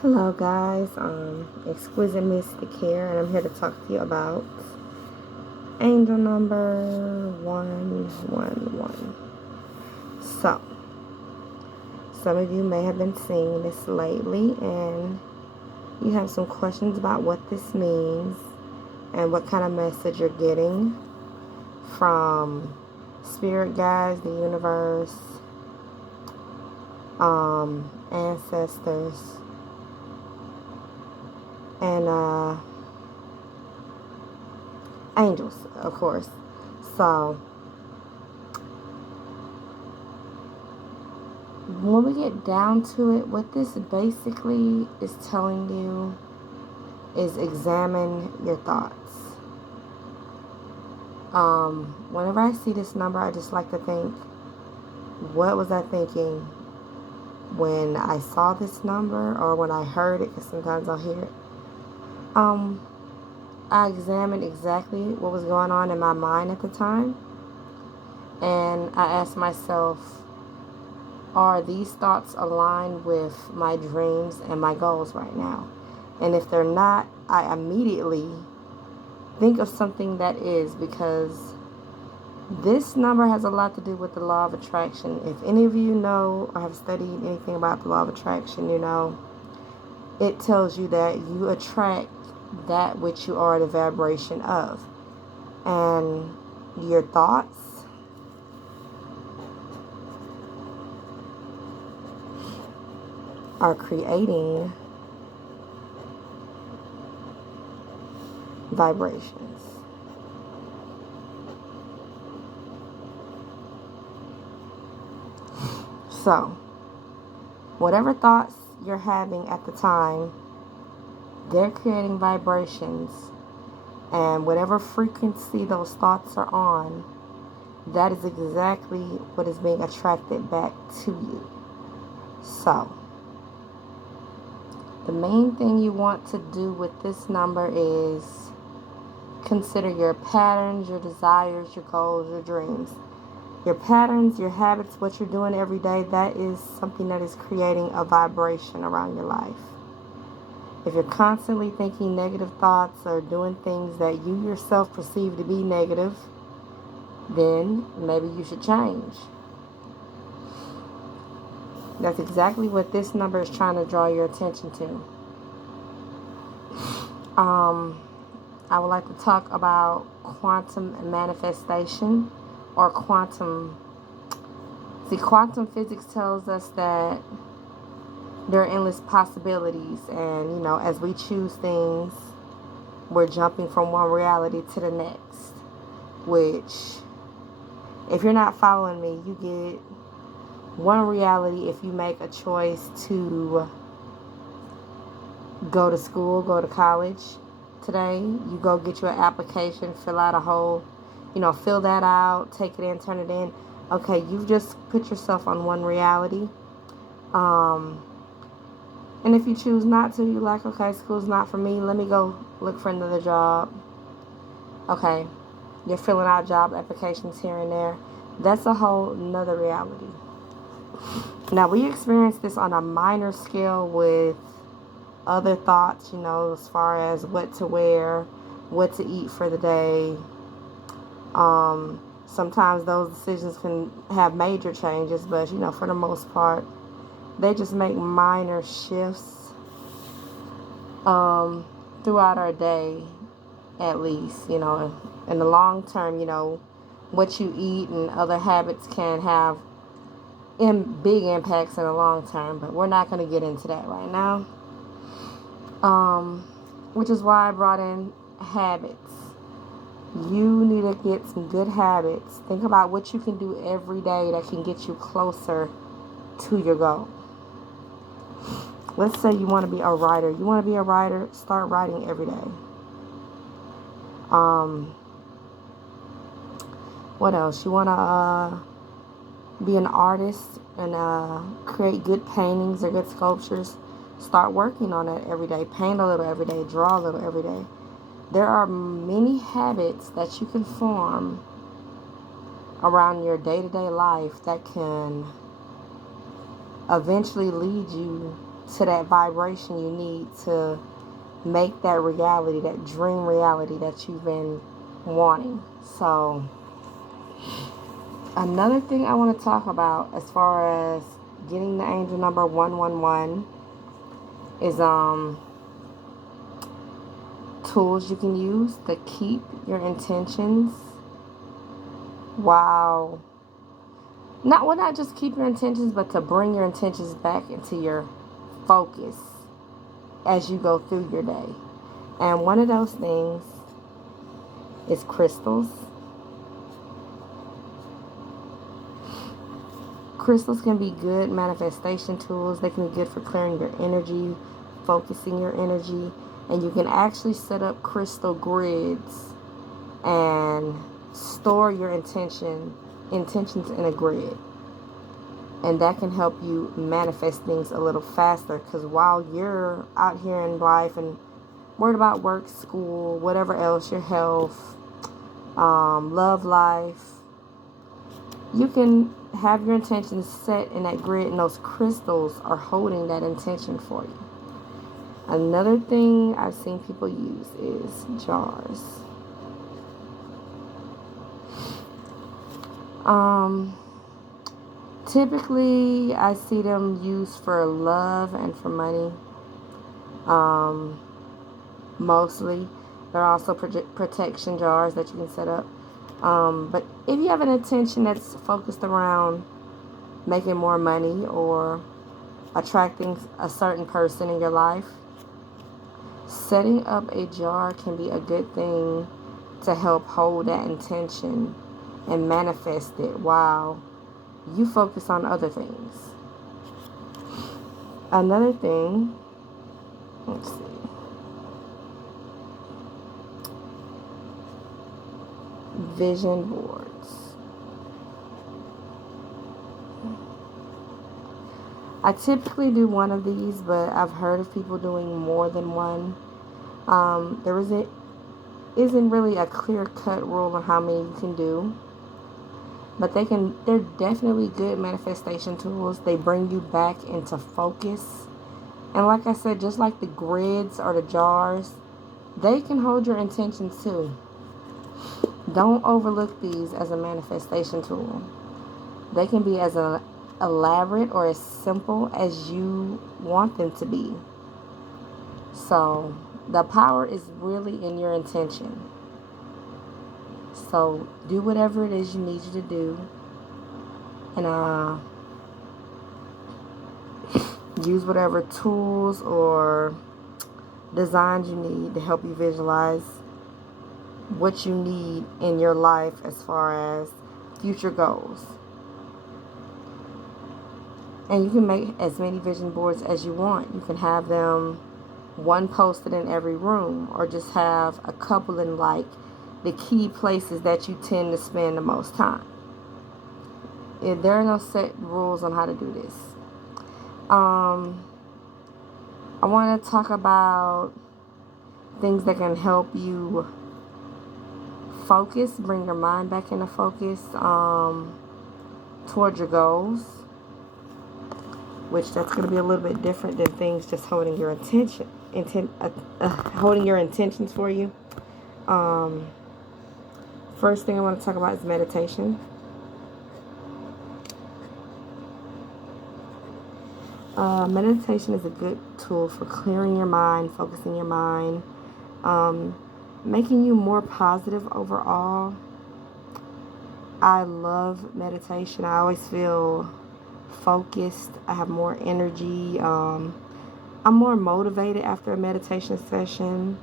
Hello guys, Exquisite Mystic here, and I'm here to talk to you about angel number 111. So, some of you may have been seeing this lately, and you have some questions about what this means and what kind of message you're getting from spirit guides, the universe, ancestors, and angels, of course. So, when we get down to it, what this basically is telling you is examine your thoughts. Whenever I see this number, I just like to think, what was I thinking when I saw this number or when I heard it? Because sometimes I'll hear it. I examined exactly what was going on in my mind at the time, and I asked myself, are these thoughts aligned with my dreams and my goals right now? And if they're not, I immediately think of something that is, because this number has a lot to do with the law of attraction. If any of you know or have studied anything about the law of attraction, you know it tells you that you attract that which you are the vibration of. And your thoughts are creating vibrations. So, whatever thoughts you're having at the time, they're creating vibrations. And whatever frequency those thoughts are on, that is exactly what is being attracted back to you. So, the main thing you want to do with this number is consider your patterns, your desires, your goals, your dreams. Your patterns, your habits, what you're doing every day, that is something that is creating a vibration around your life. If you're constantly thinking negative thoughts or doing things that you yourself perceive to be negative, then maybe you should change. That's exactly what this number is trying to draw your attention to. I would like to talk about quantum manifestation or quantum. See, quantum physics tells us that there are endless possibilities, and as we choose things, we're jumping from one reality to the next, which, if you're not following me, you get one reality if you make a choice to go to school, go to college today. You go get your application, fill out a whole, fill that out, take it in, turn it in. Okay, you've just put yourself on one reality. And if you choose not to, you're like, okay, school's not for me, let me go look for another job. Okay, you're filling out job applications here and there. That's a whole nother reality. Now, we experience this on a minor scale with other thoughts, as far as what to wear, what to eat for the day. Sometimes those decisions can have major changes, but, for the most part, they just make minor shifts throughout our day, at least. In the long term, what you eat and other habits can have big impacts in the long term, but we're not going to get into that right now. Which is why I brought in habits. You need to get some good habits. Think about what you can do every day that can get you closer to your goal. Let's say you want to be a writer. You want to be a writer, start writing every day. What else? You want to be an artist and create good paintings or good sculptures. Start working on it every day. Paint a little every day. Draw a little every day. There are many habits that you can form around your day-to-day life that can eventually lead you to that vibration you need to make that reality, that dream reality that you've been wanting. So another thing I want to talk about as far as getting the angel number 111 is tools you can use to keep your intentions while not just keep your intentions, but to bring your intentions back into your focus as you go through your day. And one of those things is crystals. Crystals can be good manifestation tools. They can be good for clearing your energy, focusing your energy, and you can actually set up crystal grids and store your intentions in a grid. And that can help you manifest things a little faster, because while you're out here in life and worried about work, school, whatever else, your health, love life, you can have your intentions set in that grid, and those crystals are holding that intention for you. Another thing I've seen people use is jars. Typically, I see them used for love and for money. Mostly. There are also protection jars that you can set up. But if you have an intention that's focused around making more money or attracting a certain person in your life, setting up a jar can be a good thing to help hold that intention and manifest it while you focus on other things. Another thing, let's see. Vision boards. I typically do one of these, but I've heard of people doing more than one. There isn't really a clear-cut rule on how many you can do, but they're definitely good manifestation tools. They bring you back into focus. And like I said, just like the grids or the jars, they can hold your intentions too. Don't overlook these as a manifestation tool. They can be as elaborate or as simple as you want them to be. So the power is really in your intention. So do whatever it is you need you to do, and use whatever tools or designs you need to help you visualize what you need in your life as far as future goals. And you can make as many vision boards as you want. You can have them one posted in every room, or just have a couple in like the key places that you tend to spend the most time. There are no set rules on how to do this. I want to talk about things that can help you focus, bring your mind back into focus towards your goals, which that's going to be a little bit different than things just holding your holding your intentions for you. First thing I want to talk about is meditation. Meditation is a good tool for clearing your mind, focusing your mind, making you more positive overall. I love meditation. I always feel focused. I have more energy. I'm more motivated after a meditation session.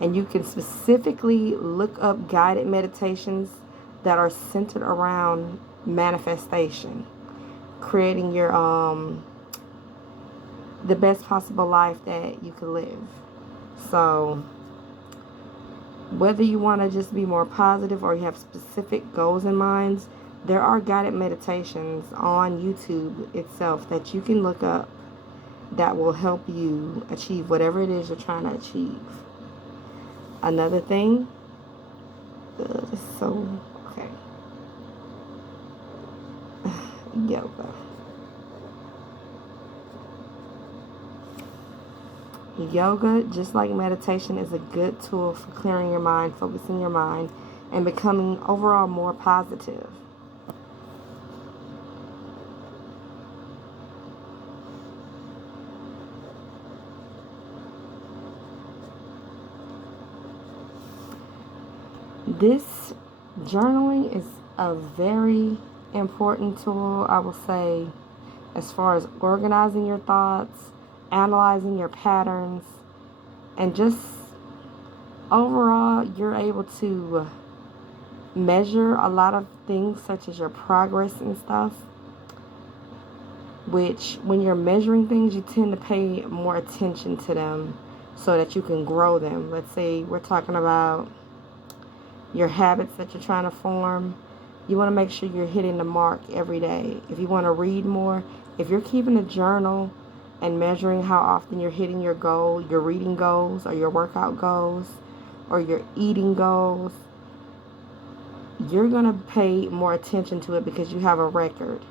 And you can specifically look up guided meditations that are centered around manifestation, creating your the best possible life that you could live. So whether you want to just be more positive or you have specific goals in mind, there are guided meditations on YouTube itself that you can look up that will help you achieve whatever it is you're trying to achieve. Another thing, okay, yoga. Yoga, just like meditation, is a good tool for clearing your mind, focusing your mind, and becoming overall more positive. This journaling is a very important tool, I will say, as far as organizing your thoughts, analyzing your patterns, and just overall, you're able to measure a lot of things such as your progress and stuff, which when you're measuring things, you tend to pay more attention to them so that you can grow them. Let's say we're talking about your habits that you're trying to form. You want to make sure you're hitting the mark every day. If you want to read more, if you're keeping a journal and measuring how often you're hitting your goal, your reading goals or your workout goals or your eating goals, you're going to pay more attention to it because you have a record.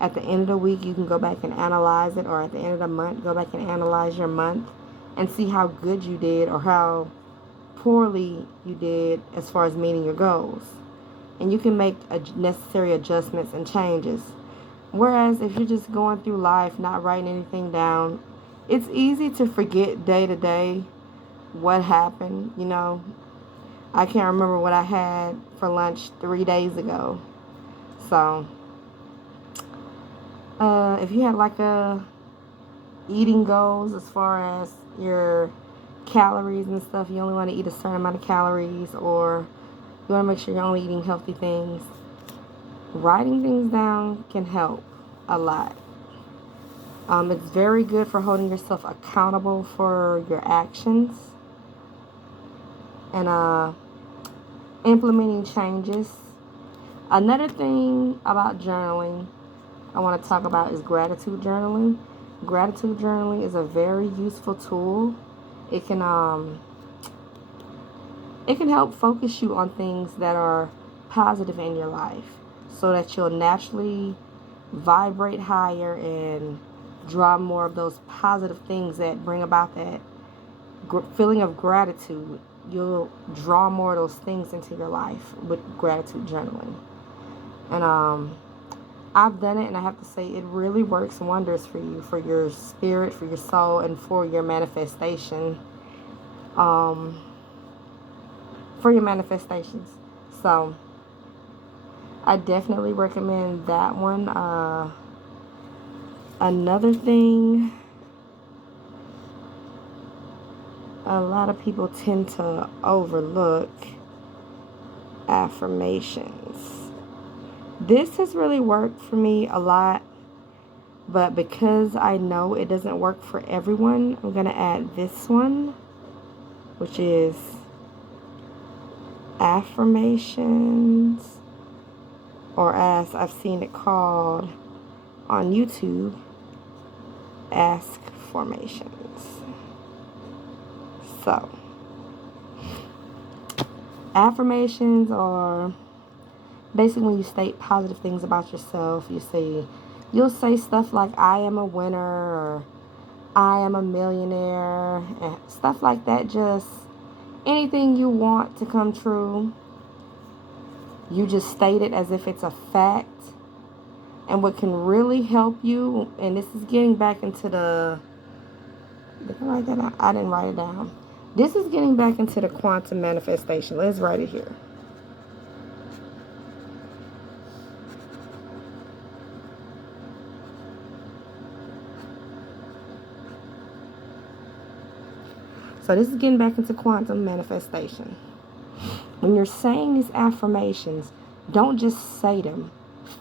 At the end of the week, you can go back and analyze it, or at the end of the month, go back and analyze your month and see how good you did or how poorly you did as far as meeting your goals. And you can make necessary adjustments and changes. Whereas if you're just going through life, not writing anything down, it's easy to forget day to day what happened. You know, I can't remember what I had for lunch 3 days ago. So, if you had like eating goals as far as your calories and stuff, you only want to eat a certain amount of calories, or you want to make sure you're only eating healthy things, writing things down can help a lot. It's very good for holding yourself accountable for your actions and implementing changes. Another thing about journaling I want to talk about is gratitude journaling. Gratitude journaling is a very useful tool. It can help focus you on things that are positive in your life so that you'll naturally vibrate higher and draw more of those positive things that bring about that feeling of gratitude. You'll draw more of those things into your life with gratitude journaling. And I've done it, and I have to say it really works wonders for you, for your spirit, for your soul, and for your manifestation. For your manifestations. So I definitely recommend that one. Another thing a lot of people tend to overlook, affirmations. This has really worked for me a lot, but because I know it doesn't work for everyone, I'm going to add this one, which is affirmations, or as I've seen it called on YouTube, ask formations. So, affirmations are basically when you state positive things about yourself. You'll say stuff like I am a winner, or I am a millionaire, and stuff like that. Just anything you want to come true, you just state it as if it's a fact. And what can really help you, and this is getting back into did I write that down? I didn't write it down. This is getting back into the quantum manifestation. Let's write it here. So this is getting back into quantum manifestation. When you're saying these affirmations, don't just say them.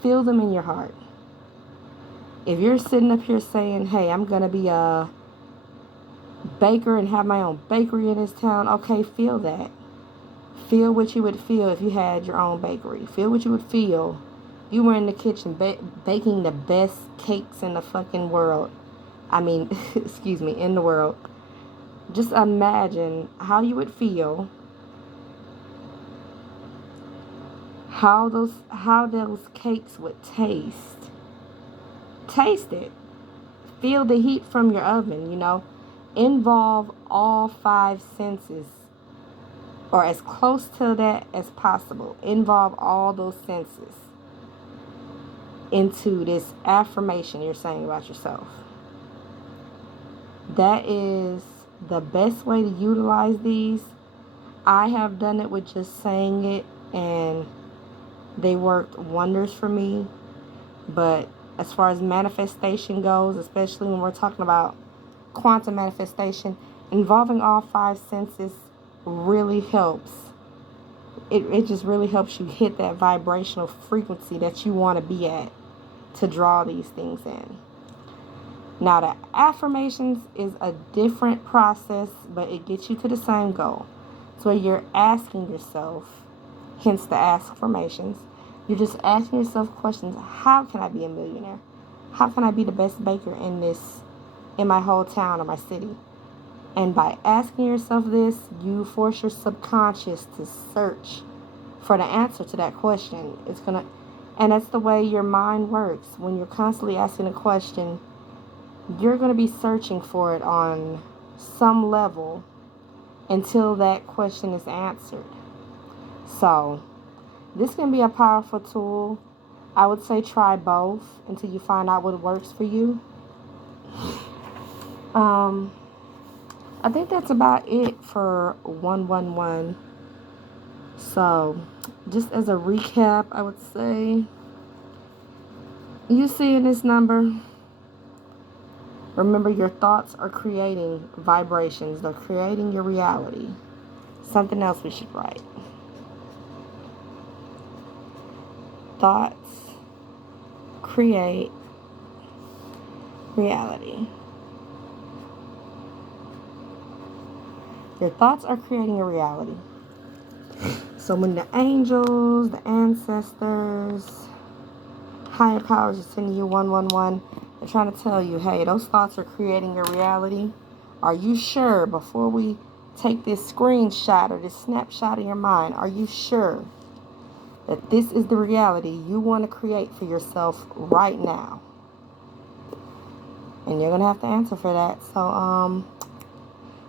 Feel them in your heart. If you're sitting up here saying, hey, I'm going to be a baker and have my own bakery in this town, okay, feel that. Feel what you would feel if you had your own bakery. Feel what you would feel if you were in the kitchen baking the best cakes in the fucking world. I mean, excuse me, in the world. Just imagine how you would feel, how those cakes would taste. Taste it. Feel the heat from your oven, Involve all five senses, or as close to that as possible. Involve all those senses into this affirmation you're saying about yourself. That is the best way to utilize these. I have done it with just saying it, and they worked wonders for me. But as far as manifestation goes, especially when we're talking about quantum manifestation, involving all five senses really helps. It just really helps you hit that vibrational frequency that you want to be at to draw these things in. Now, the affirmations is a different process, but it gets you to the same goal. So you're asking yourself, hence the affirmations, you're just asking yourself questions. How can I be a millionaire? How can I be the best baker in my whole town or my city? And by asking yourself this, you force your subconscious to search for the answer to that question. And that's the way your mind works. When you're constantly asking a question, you're going to be searching for it on some level until that question is answered. So, this can be a powerful tool. I would say try both until you find out what works for you. I think that's about it for 111. So, just as a recap, I would say, you seeing this number, remember your thoughts are creating vibrations. They're creating your reality. Something else we should write. Thoughts create reality. Your thoughts are creating a reality. So when the angels, the ancestors, higher powers are sending you 111, they're trying to tell you, hey, those thoughts are creating your reality. Are you sure, before we take this screenshot or this snapshot of your mind, are you sure that this is the reality you want to create for yourself right now? And you're going to have to answer for that. So,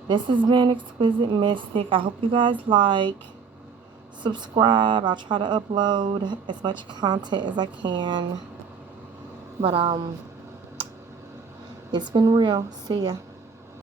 this has been Exquisite Mystic. I hope you guys subscribe. I'll try to upload as much content as I can. But, it's been real. See ya.